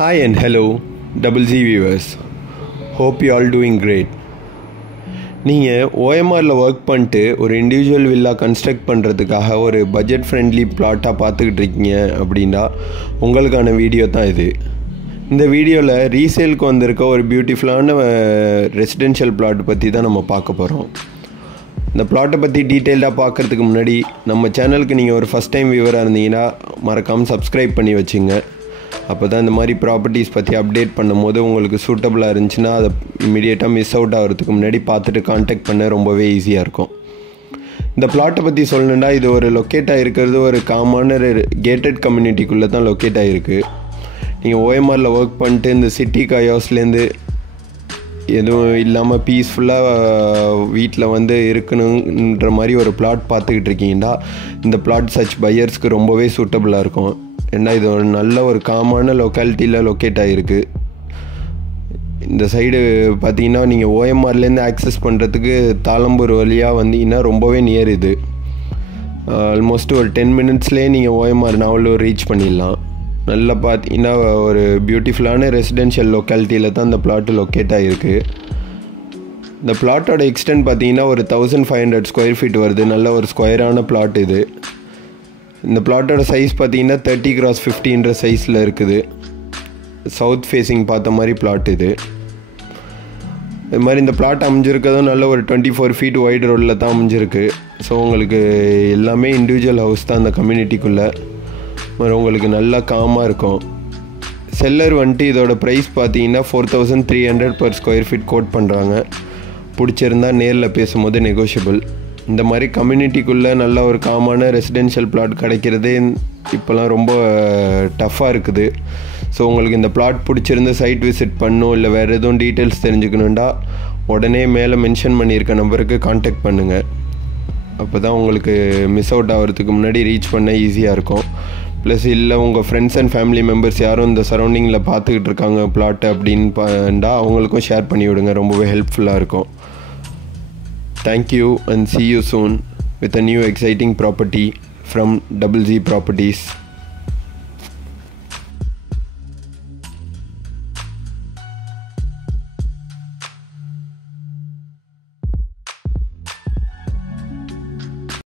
Hi and hello, Double Z viewers. Hope you all doing great. நீங்கள் ஓஎம்ஆரில் work பண்ணிட்டு ஒரு individual villa construct பண்ணுறதுக்காக ஒரு பட்ஜெட் ஃப்ரெண்ட்லி பிளாட்டாக பார்த்துக்கிட்டு இருக்கீங்க அப்படின்னா உங்களுக்கான வீடியோ தான் இது. இந்த வீடியோவில் ரீசேலுக்கு வந்திருக்க ஒரு பியூட்டிஃபுல்லான ரெசிடென்ஷியல் பிளாட் பற்றி தான் நம்ம பார்க்க போகிறோம். இந்த பிளாட்டை பற்றி டீட்டெயில்டாக பார்க்குறதுக்கு முன்னாடி நம்ம சேனலுக்கு நீங்கள் ஒரு ஃபஸ்ட் டைம் வியூவராக இருந்தீங்கன்னா மறக்காமல் சப்ஸ்கிரைப் பண்ணி வச்சுங்க. அப்போ தான் இந்த மாதிரி ப்ராப்பர்ட்டிஸ் பற்றி அப்டேட் பண்ணும் போது உங்களுக்கு சூட்டபுளாக இருந்துச்சுன்னா அதை இமீடியட்டாக மிஸ் அவுட் ஆகிறதுக்கு முன்னாடி பார்த்துட்டு கான்டாக்ட் பண்ண ரொம்பவே ஈஸியாக இருக்கும். இந்த பிளாட்டை பற்றி சொல்லணுன்னா இது ஒரு லொக்கேட் ஆகிருக்கிறது ஒரு காமான கேட்டட் கம்யூனிட்டிக்குள்ளே தான் லொக்கேட் ஆகிருக்கு. நீங்கள் ஓஎம்ஆரில் ஒர்க் பண்ணிட்டு இந்த சிட்டி கயோஸ்லேருந்து எதுவும் இல்லாமல் பீஸ்ஃபுல்லாக வீட்டில் வந்து இருக்கணுன்ற மாதிரி ஒரு பிளாட் பார்த்துக்கிட்டு இருக்கீங்கன்னா இந்த பிளாட் சச் பையர்ஸ்க்கு ரொம்பவே சூட்டபுளாக இருக்கும். ஏன்னா இது ஒரு நல்ல ஒரு காமான லொக்காலிட்டியில் லொக்கேட் ஆகிருக்கு. இந்த சைடு பார்த்தீங்கன்னா நீங்கள் ஓஎம்ஆர்லேருந்து ஆக்சஸ் பண்ணுறதுக்கு தாளம்பூர் வழியாக வந்தீங்கன்னா ரொம்பவே நியர். இது ஆல்மோஸ்ட் ஒரு 10 மினிட்ஸ்லேயே நீங்கள் ஓஎம்ஆர் நாவலூர் ரீச் பண்ணிடலாம். நல்லா பார்த்தீங்கன்னா ஒரு பியூட்டிஃபுல்லான ரெசிடென்ஷியல் லொக்காலிட்டியில் தான் இந்த பிளாட்டு லொக்கேட் ஆகிருக்கு. இந்த பிளாட்டோட எக்ஸ்டென்ட் பார்த்தீங்கன்னா ஒரு 1500 ஸ்கொயர் ஃபீட் வருது. நல்ல ஒரு ஸ்கொயரான பிளாட் இது. இந்த பிளாட்டோட சைஸ் பார்த்தீங்கன்னா 30x50ன்ற சைஸில் இருக்குது. சவுத் ஃபேஸிங் பார்த்த மாதிரி பிளாட் இது. இது மாதிரி இந்த பிளாட் அமைஞ்சிருக்கிறதும் நல்ல ஒரு 24 ஃபீட் ஒய்ட் ரோடில் தான் அமைஞ்சிருக்கு. ஸோ உங்களுக்கு எல்லாமே இண்டிவிஜுவல் ஹவுஸ் தான் இந்த கம்யூனிட்டிக்குள்ளே. மாதிரி உங்களுக்கு நல்லா காமாக இருக்கும். செல்லர் வந்துட்டு இதோட ப்ரைஸ் பார்த்தீங்கன்னா 4300 per ஸ்கொயர் ஃபீட் கோட் பண்ணுறாங்க. பிடிச்சிருந்தா நேரில் பேசும்போது நெகோஷியபிள். இந்த மாதிரி கம்யூனிட்டிக்குள்ளே நல்ல ஒரு காமான ரெசிடென்ஷியல் பிளாட் கிடைக்கிறதே இப்போலாம் ரொம்ப டஃப்பாக இருக்குது. ஸோ உங்களுக்கு இந்த பிளாட் பிடிச்சிருந்து சைட் விசிட் பண்ணணும் இல்லை வேறு எதுவும் டீட்டெயில்ஸ் தெரிஞ்சுக்கணுன்னா உடனே மேலே மென்ஷன் பண்ணியிருக்க நம்பருக்கு கான்டாக்ட் பண்ணுங்கள். அப்போ தான் உங்களுக்கு மிஸ் அவுட் ஆகிறதுக்கு முன்னாடி ரீச் பண்ண ஈஸியாக இருக்கும். ப்ளஸ் இல்லை உங்கள் ஃப்ரெண்ட்ஸ் அண்ட் ஃபேமிலி மெம்பர்ஸ் யாரும் இந்த சரௌண்டிங்கில் பார்த்துக்கிட்டு இருக்காங்க பிளாட்டு அப்படின்னு பார்த்தா அவங்களுக்கும் ஷேர் பண்ணி விடுங்க. ரொம்பவே ஹெல்ப்ஃபுல்லாக இருக்கும். Thank you and see you soon with a new exciting property from Double Z Properties.